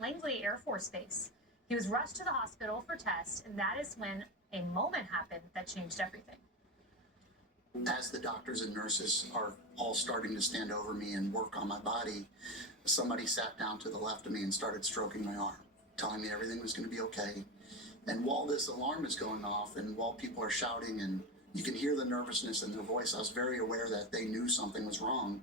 Langley Air Force Base. He was rushed to the hospital for tests, and that is when a moment happened that changed everything. As the doctors and nurses are all starting to stand over me and work on my body, somebody sat down to the left of me and started stroking my arm, telling me everything was going to be okay. And while this alarm is going off and while people are shouting and you can hear the nervousness in their voice, I was very aware that they knew something was wrong.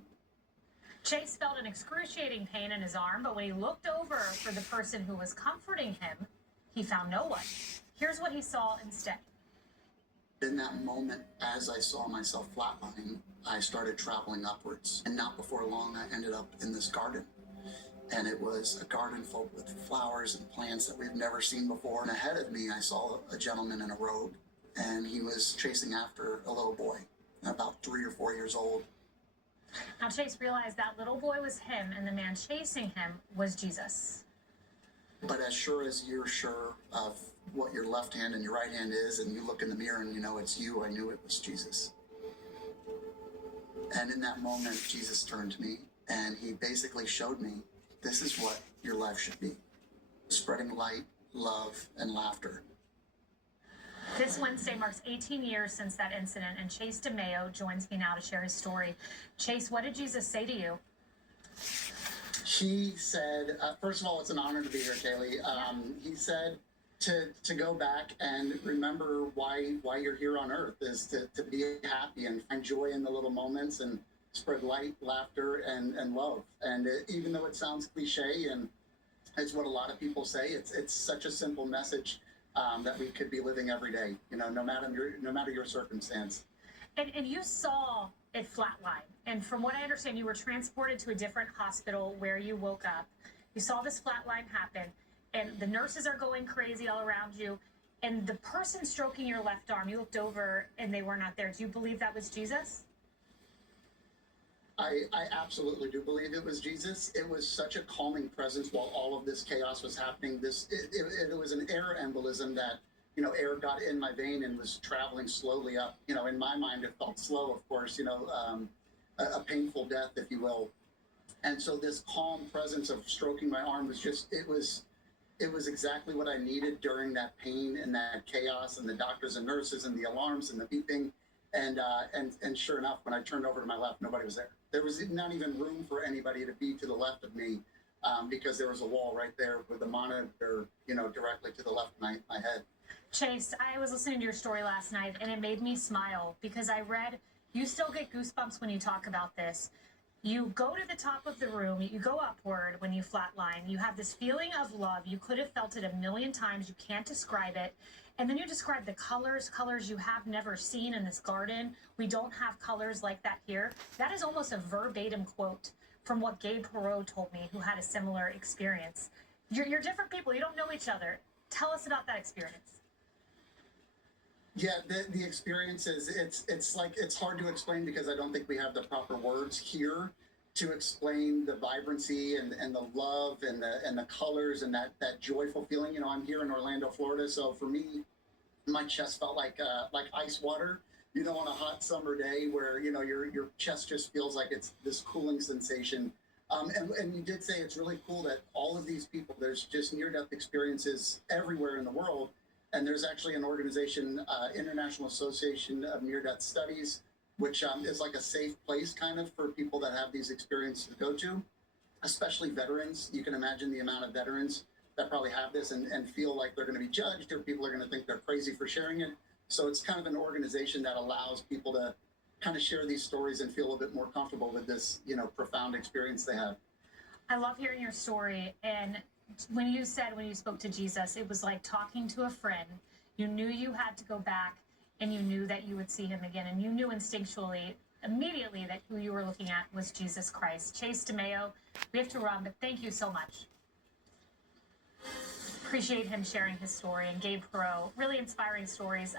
Chase felt an excruciating pain in his arm, but when he looked over for the person who was comforting him, he found no one. Here's what he saw instead. In that moment, as I saw myself flatlining, I started traveling upwards. And not before long, I ended up in this garden. And it was a garden filled with flowers and plants that we've never seen before. And ahead of me, I saw a gentleman in a robe, and he was chasing after a little boy, about 3 or 4 years old. Now, Chase realized that little boy was him, and the man chasing him was Jesus. But as sure as you're sure of what your left hand and your right hand is, and you look in the mirror and you know it's you, I knew it was Jesus. And in that moment, Jesus turned to me, and he basically showed me, this is what your life should be. Spreading light, love, and laughter. This Wednesday marks 18 years since that incident, and Chase DeMeo joins me now to share his story. Chase, what did Jesus say to you? He said, first of all, it's an honor to be here, Kaylee. He said to go back and remember why you're here on earth is to be happy and find joy in the little moments and spread light, laughter, and love. And even though it sounds cliche and it's what a lot of people say, it's such a simple message that we could be living every day, no matter your circumstance. And you saw it flatline. And from what I understand, you were transported to a different hospital where you woke up. You saw this flatline happen, and the nurses are going crazy all around you. And the person stroking your left arm, you looked over and they were not there. Do you believe that was Jesus? I absolutely do believe it was Jesus. It was such a calming presence while all of this chaos was happening. It was an air embolism that, air got in my vein and was traveling slowly up. In my mind, it felt slow, of course, a painful death, if you will. And so this calm presence of stroking my arm was just, it was exactly what I needed during that pain and that chaos and the doctors and nurses and the alarms and the beeping. And sure enough, when I turned over to my left, nobody was there. There was not even room for anybody to be to the left of me because there was a wall right there with the monitor, directly to the left of my head. Chase, I was listening to your story last night, and it made me smile because I read, you still get goosebumps when you talk about this. You go to the top of the room, you go upward when you flatline. You have this feeling of love. You could have felt it a million times. You can't describe it. And then you describe the colors you have never seen in this garden. We don't have colors like that here. That is almost a verbatim quote from what Gabe Perot told me, who had a similar experience. You're different people. You don't know each other. Tell us about that experience. Yeah, the experience is, it's hard to explain because I don't think we have the proper words here to explain the vibrancy and the love and the colors and that joyful feeling. I'm here in Orlando, Florida, so for me, my chest felt like ice water, on a hot summer day where, your chest just feels like it's this cooling sensation. And you did say it's really cool that all of these people, there's just near-death experiences everywhere in the world. And there's actually an organization, International Association of Near-Death Studies, which is like a safe place kind of for people that have these experiences to go to, especially veterans. You can imagine the amount of veterans that probably have this and feel like they're going to be judged or people are going to think they're crazy for sharing it. So it's kind of an organization that allows people to kind of share these stories and feel a bit more comfortable with this, profound experience they have. I love hearing your story. And when you spoke to Jesus, it was like talking to a friend. You knew you had to go back and you knew that you would see him again. And you knew instinctually, immediately, that who you were looking at was Jesus Christ. Chase DeMeo, we have to run, but thank you so much. Appreciate him sharing his story. And Gabe Perot, really inspiring stories.